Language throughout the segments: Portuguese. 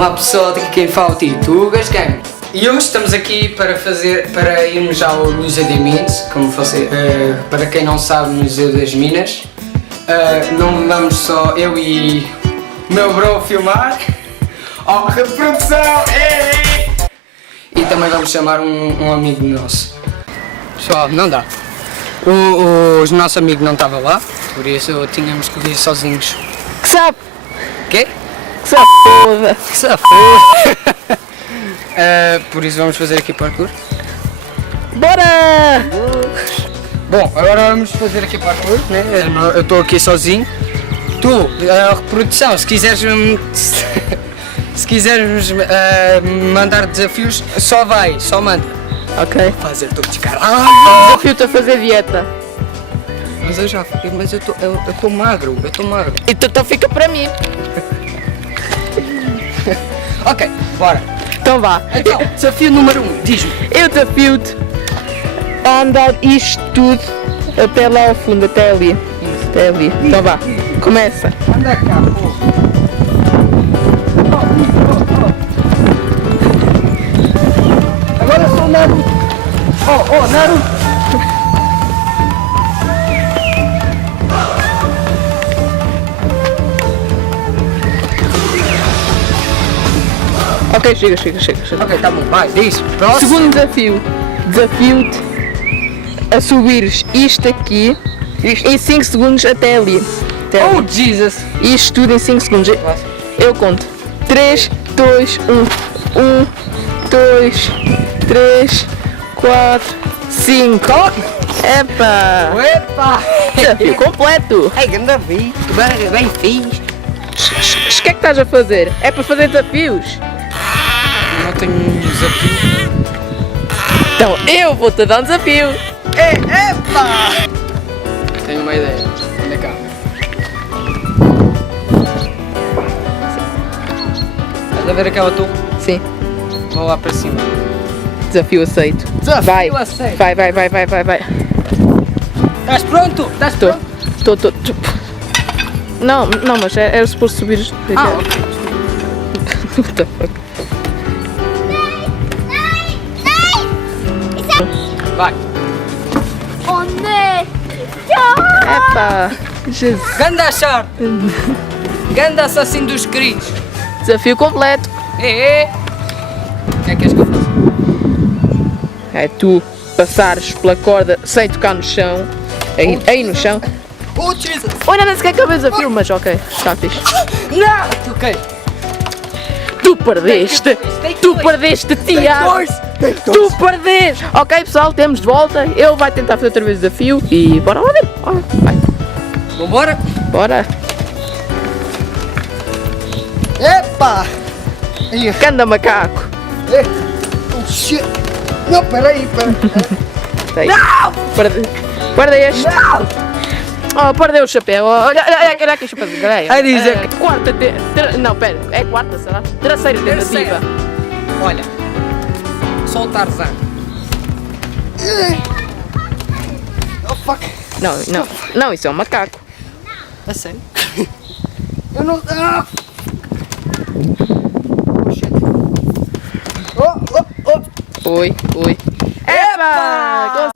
Olá pessoal, daqui quem fala é Tugas Game. E hoje estamos aqui para irmos ao Museu das Minas, para quem não sabe, Museu das Minas. Não vamos só eu e o meu bro filmar. Oh, reprodução! E também vamos chamar um amigo nosso. Pessoal, não dá. O nosso amigo não estava lá, por isso tínhamos que vir sozinhos. Que sabe? Quê? Que safoda! Que safoda! Por isso vamos fazer aqui parkour. Bora! Bom, agora vamos fazer aqui parkour, né? Eu estou aqui sozinho. Tu, a reprodução, se quiseres mandar desafios, só manda. Ok. Fazer tudo de cara. Desafio-te a fazer dieta. Mas eu estou magro, Então fica para mim. Ok, bora. Então vá. Então, desafio número 1, diz-me. Eu desafio-te a andar isto tudo até lá ao fundo, até ali. Até ali. Então vá. Começa. Anda cá, pô. Agora sou o Naruto. Naruto. Ok, chega. Ok, tá bom, vai, diz. Próximo. Segundo desafio. Desafio-te a subires isto aqui em 5 segundos até ali. Até ali. Oh, Jesus. Isto tudo em 5 segundos. Eu conto. 3, 2, 1. 1, 2, 3, 4, 5. Epa! Epa! Desafio completo! Ei, ganda bicho, bem fixe. O que é que estás a fazer? É para fazer desafios? Não tenho um desafio. Então eu vou-te dar um desafio! Epa! Tenho uma ideia. Anda cá. Estás a ver aquela torre? Sim, Vou lá para cima. desafio aceito. Desafio Vai, aceito. vai. Estás pronto? Estás Estou. pronto? Não, mas era suposto subir isto. Ah, ok. What the fuck? Vai. Epa! Jesus! Ganda sorte! Ganda assassino dos queridos! Desafio completo! O que é que és que eu faço? É tu passares pela corda sem tocar no chão. Aí no chão. Oh, Jesus! Olha, nem sequer acabei o desafio, mas ok, está fixe. Não! Ok. Tu perdeste! Tu perdeste, Tiago! Tu perdeste! Ok, pessoal, temos de volta. Ele vai tentar fazer outra vez o desafio e bora lá ver. Vai. Vambora? Bora! Epa! Aí, Canda macaco! oh shit! Não, peraí. Não! Perdeste! Não! Oh, perdeu o chapéu! Olha aqui o chapéu de greia! Aí diz aqui. Quarta não, pera, é quarta, será? Terceira tentativa! Olha, sou o Tarzan. Oh fuck! Não, isso é um macaco! A sério? Eu não. Ah! Oh shit! Oh! Oi! Epa!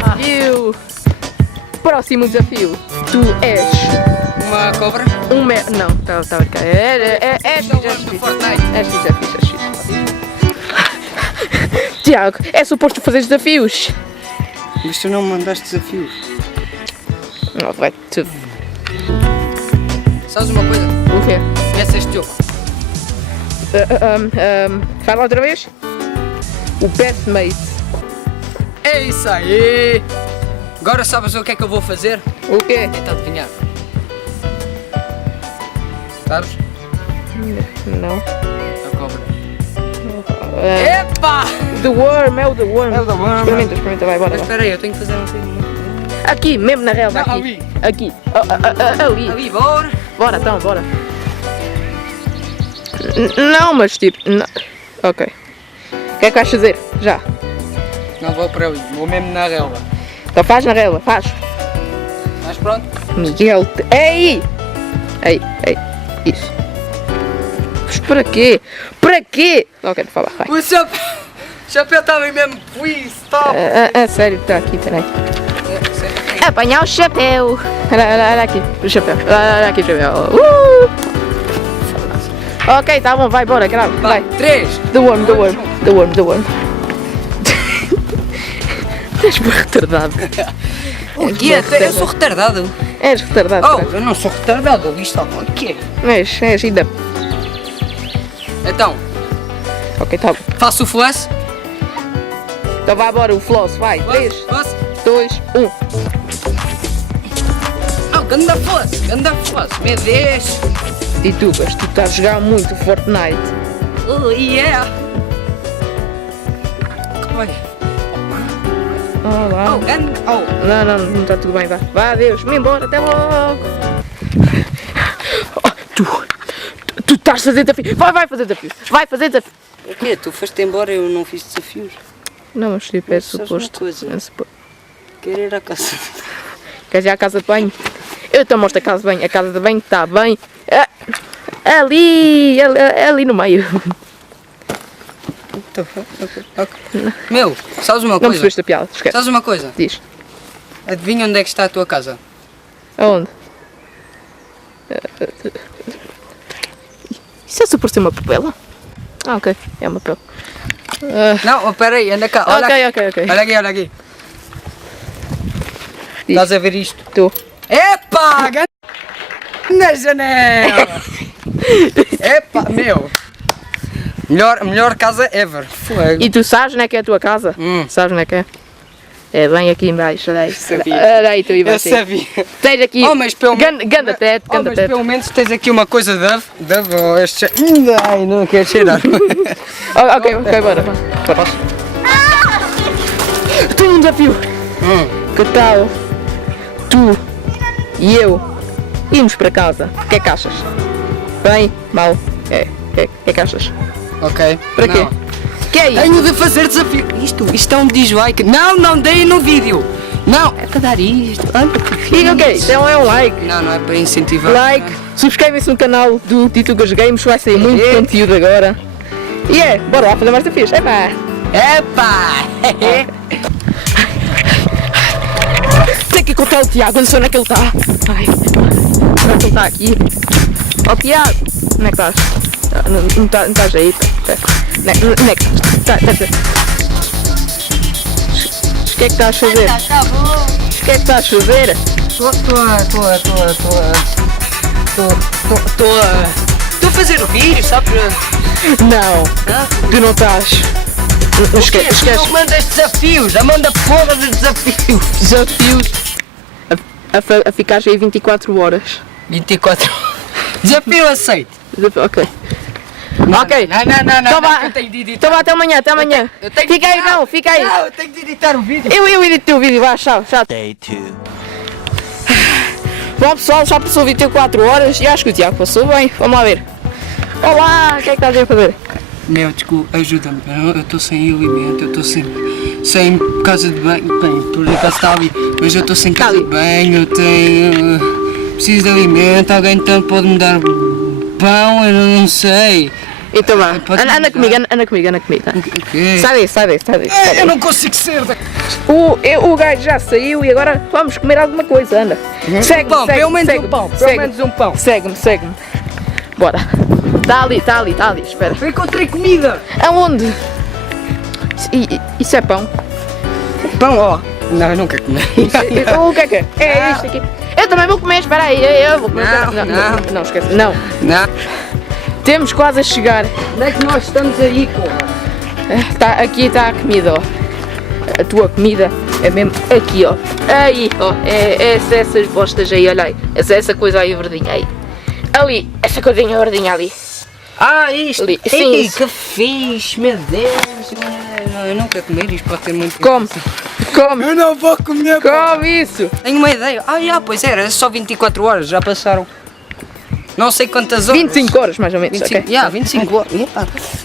Desafio! Próximo desafio! Tu és Uma cobra? Não, tá a brincar. É fixe. Tiago, é suposto fazer desafios. Mas tu não me mandaste desafios. Não, vai-te. Sabes uma coisa? O quê? Conhece este jogo? Fala outra vez? O Best Mate. É isso aí! Agora sabes o que é que eu vou fazer? O quê? Tenta adivinhar. Sabes? Não. A cobra. Epa! The Worm, é o The Worm. É o The Worm. Experimenta, vai, bora. Mas espera aí, eu tenho que fazer uma coisa. Aqui, mesmo na relva, Não, aqui. Aqui. Ali. Ali, bora! Bora, então, bora. Não, mas tipo. Não. Ok. O que é que vais fazer? Já. Não vou para ali, vou mesmo na relva. Então faz na relva, faz. Estás pronto? Miguel. Ei! Ei! Isso. Para quê? Para quê? Ok, não fala, vai. O chapéu estava mesmo, please, stop. A sério, está aqui, peraí. Apanhar o chapéu. Olha aqui, o chapéu. Olha aqui o chapéu. Ok, tá bom, vai, bora, grava, vai. 3. The worm. És muito retardado. O quê? Eu sou retardado. És retardado. Oh, eu não sou retardado, eu isto o quê? És, ainda. Então, Ok, tá bom. faço o flash. Então vai, bora, o floss, vai. 3, Flash. 2, 1. Oh, ganda flash, meu Deus. E tu, mas tu estás a jogar muito Fortnite. Oh, yeah. Olha. Olá. Oh, ganda. Oh. Não está tudo bem, vá. Vá, adeus, me embora, até logo. Oh, tu estás a fazer desafio. Vai fazer desafio. Vai fazer desafio. O quê? Tu foste embora e eu não fiz desafios? Não, mas tipo, é Sabes suposto. uma coisa? É suposto. Quero ir à casa. Queres ir à casa de banho? Eu te mostro a casa de banho. A casa de banho está bem. Ali no meio. Ok. Meu, sabes uma Não coisa? percebeste a piada, esquece. Sabes uma coisa? Diz. Adivinha onde é que está a tua casa? Aonde? Isso é suposto ser uma papela? Ah, ok. É uma papela. Não, espera aí, anda cá. Olha Ok. Olha aqui. Diz. Estás a ver isto? Tu. Epa! Na janela! Epa, meu! Melhor casa ever. Fogo. E tu sabes onde é que é a tua casa? Sabes onde é que é? É bem aqui em baixo, olha aí. Sabia. Olha aí, tu e Eu vai sabia. Tens aqui. Oh, mas pelo menos. Ganda teto, Oh, ganda mas teto. pelo menos tens aqui uma coisa Dove ou este. Ai, não quero cheirar. Ok, bora. Tenho um desafio. Que tal tu e eu irmos para casa? O que é que achas? Bem? Mal? É que achas? Ok. Para quê? Não. Que é isso? Tenho de fazer desafio. Isto é um dislike. Não dei no vídeo. Não, é para dar isto. Olha que fixe. E ok, então é um like. Não é para incentivar. Like, subscrevem-se no canal do Titugas Games, vai sair muito conteúdo agora. E bora lá fazer mais desafios. Epá! Tem que encontrar o Tiago, não sei onde é que ele está. Ai, será que ele está aqui? Ó Tiago, onde é que estás? Não estás aí? Onde é que estás? O que é que estás a fazer? O que é que estás a fazer? Estou a fazer o vídeo, sabes? Não, tu não estás. Não esquece. Não mandas desafios, manda porra de desafios. Desafios a ficar aí 24 horas. 24. Desafio aceito. Ok. Ok. Não. Então vá. Eu tenho de editar. Então vá, até amanhã, eu tenho Fica aí, não, fica aí. Não, eu tenho de editar o vídeo. Eu edito o vídeo, vá, tchau. Day 2. Bom pessoal, já passou 24 horas e acho que o Tiago passou bem. Vamos lá ver. Olá, o que é que estás a fazer? Meu, desculpa, ajuda-me. Eu estou sem alimento, eu estou sem casa de banho. Bem, por acaso está ali, mas eu estou sem casa de banho, eu tenho. Preciso de alimento, alguém então pode me dar pão, eu não sei. Então vá, Pode anda ajudar? comigo, anda comigo. O quê? Sai daí. Eu não consigo ser. O gajo já saiu e agora vamos comer alguma coisa, anda. Segue-me, Pão, pelo menos segue-me, um pão, pelo segue-me. menos um pão. Segue-me. Bora. Está ali, espera. Eu encontrei comida. Aonde? Isso é pão? Pão, ó. Não, eu não quero comer. O que é? É isto aqui. Eu também vou comer, espera aí. Eu vou comer. Não, esquece. Não. Temos quase a chegar. Onde é que nós estamos aí, porra? Aqui está a comida, ó. A tua comida é mesmo aqui, ó. Aí, ó. Essas bostas aí, olha aí. Essa coisa aí verdinha aí. Ali, essa coisinha verdinha ali. Ah, isto! Ali. Sim, Ei, isso. que fixe, meu Deus! Não, eu não quero comer isto, pode ter muito. Come. Eu não vou comer! Come isso. Tenho uma ideia. Pois era só 24 horas, já passaram. Não sei quantas horas. 25 horas mais ou menos, 25, ok. 25 horas.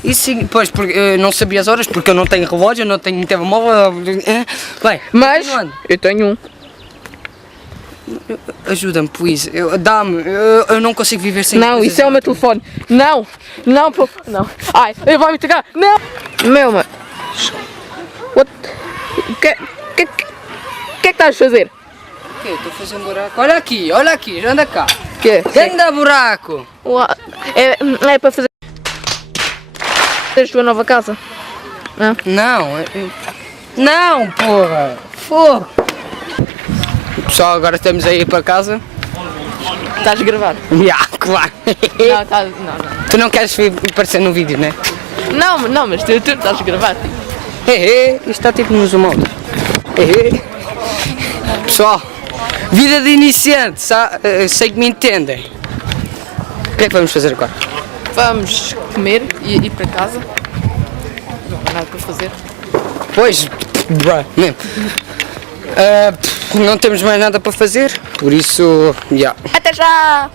Isso sim, pois, porque eu não sabia as horas, porque eu não tenho relógio, eu não tenho telemóvel. Bem, Mas continuando. eu tenho um. Ajuda-me, please. Dá-me. Eu não consigo viver sem Não, coisas. isso é o meu telefone. Não, não, pô, não. Ai, ele vai me pegar. Não. Meu, mano. What? O que é que estás a fazer? O quê? Estou a fazer um buraco. Olha aqui, anda cá. Que? Quem dá buraco? É para fazer a tua nova casa. Não? Não, porra. Fogo. Pessoal, agora estamos a ir para casa. Estás a gravar? Claro. Não, estás. Não. Tu não queres aparecer no vídeo, né? Não, mas tu estás a gravar. Tipo. Isto está tipo no zoom out. Pessoal, vida de iniciante, sei que me entendem. O que é que vamos fazer agora? Vamos comer e ir para casa. Não há nada para fazer. Pois, mesmo. Não temos mais nada para fazer, por isso, Até já!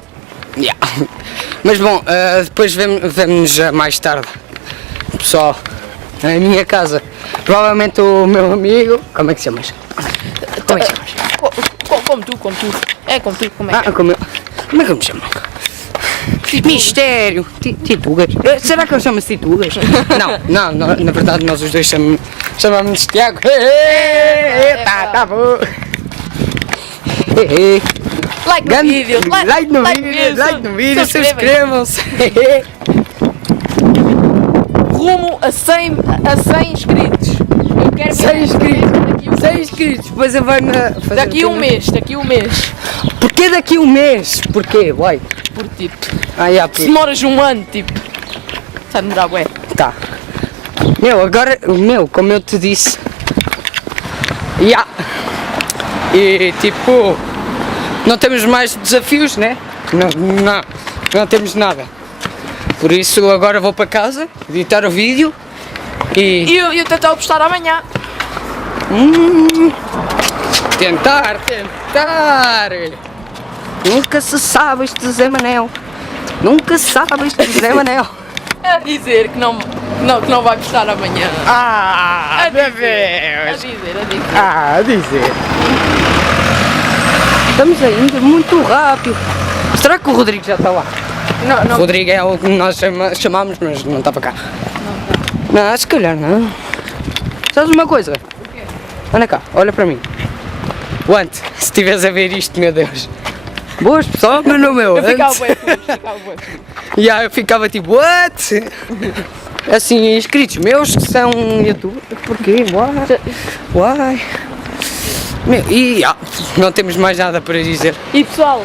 Mas bom, depois vemos mais tarde. Pessoal, na minha casa, provavelmente o meu amigo, como é que se chamas? Como é que se chamas? Como tu. É como tu, como é que é? Como é que eu me chamo? Mistério! Titugas? Será que eu chamo-se Titugas? Não, na verdade nós os dois chamamos-nos Tiago. Tá bom. Like no vídeo, like no vídeo, subscrevam-se. Rumo a 100 inscritos. Eu quero ver 100 inscritos, depois eu vou fazer daqui um mês. Porquê daqui um mês? Porquê? Vai. Por tipo, Porque... se demoras um ano, tipo, vai demorar bué. Tá. Agora, como eu te disse. E tipo, não temos mais desafios, né? Não temos nada. Por isso agora vou para casa, editar o vídeo e eu tentar postar amanhã. Tentar. Nunca se sabe este Zé Manel. A dizer que não vai postar amanhã. Meu Deus. A dizer. Estamos ainda muito rápido. Será que o Rodrigo já está lá? Não. O Rodrigo é o que nós chamamos, mas não está para cá. Não, se calhar não. Sabes uma coisa? O quê? Anda cá, olha para mim. Want, se estiveres a ver isto, meu Deus. Boas pessoal, mas no meu. Eu ficava bué feliz, Eu ficava tipo, what? Assim, inscritos meus que são youtubers, porquê? Why? Não temos mais nada para dizer. E pessoal,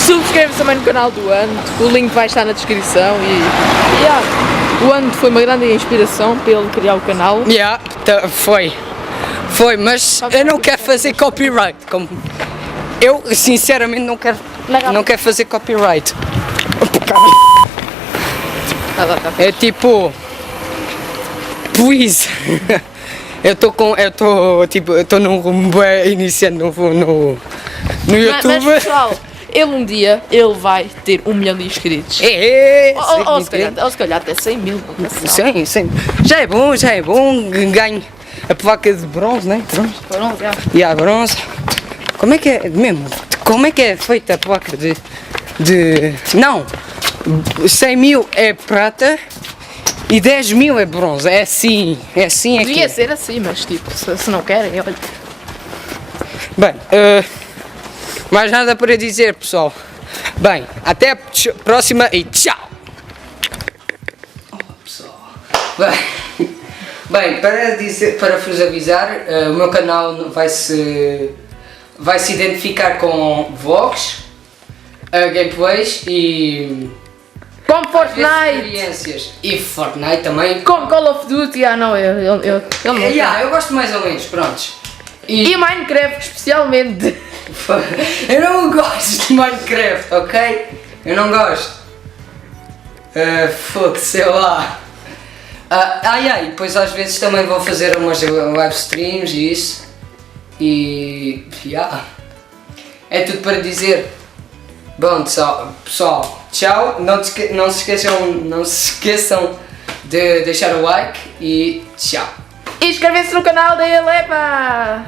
subscreve-se também no canal do Ando, o link vai estar na descrição o Ando foi uma grande inspiração para ele criar o canal. Foi, mas eu não quero fazer copyright. Eu sinceramente não quero fazer copyright. É tipo, please. Eu estou num rumo iniciando no YouTube. Mas pessoal, um dia ele vai ter 1 milhão de inscritos. Ou se calhar até 100 mil. Sim. Já é bom, ganho a placa de bronze, né? Bronze. Como é que é mesmo? Como é que é feita a placa de... Não! 100 mil é prata e 10 mil é bronze. É assim Devia ser assim, mas tipo, se não querem, olha. Bem, mais nada para dizer, pessoal. Bem, até a próxima e tchau! Pessoal. Bem, para vos avisar, o meu canal vai se identificar com vlogs, gameplays e Como Fortnite! experiências. E Fortnite também. Como Call of Duty, não, ele não Eu gosto mais ou menos, prontos. E Minecraft especialmente. Eu não gosto de Minecraft, ok? Eu não gosto. Sei lá. E depois às vezes também vou fazer umas live streams e isso. E... É tudo para dizer. Bom, pessoal, tchau. Não se esqueçam de deixar o like e tchau. E inscrever-se no canal dele, epa!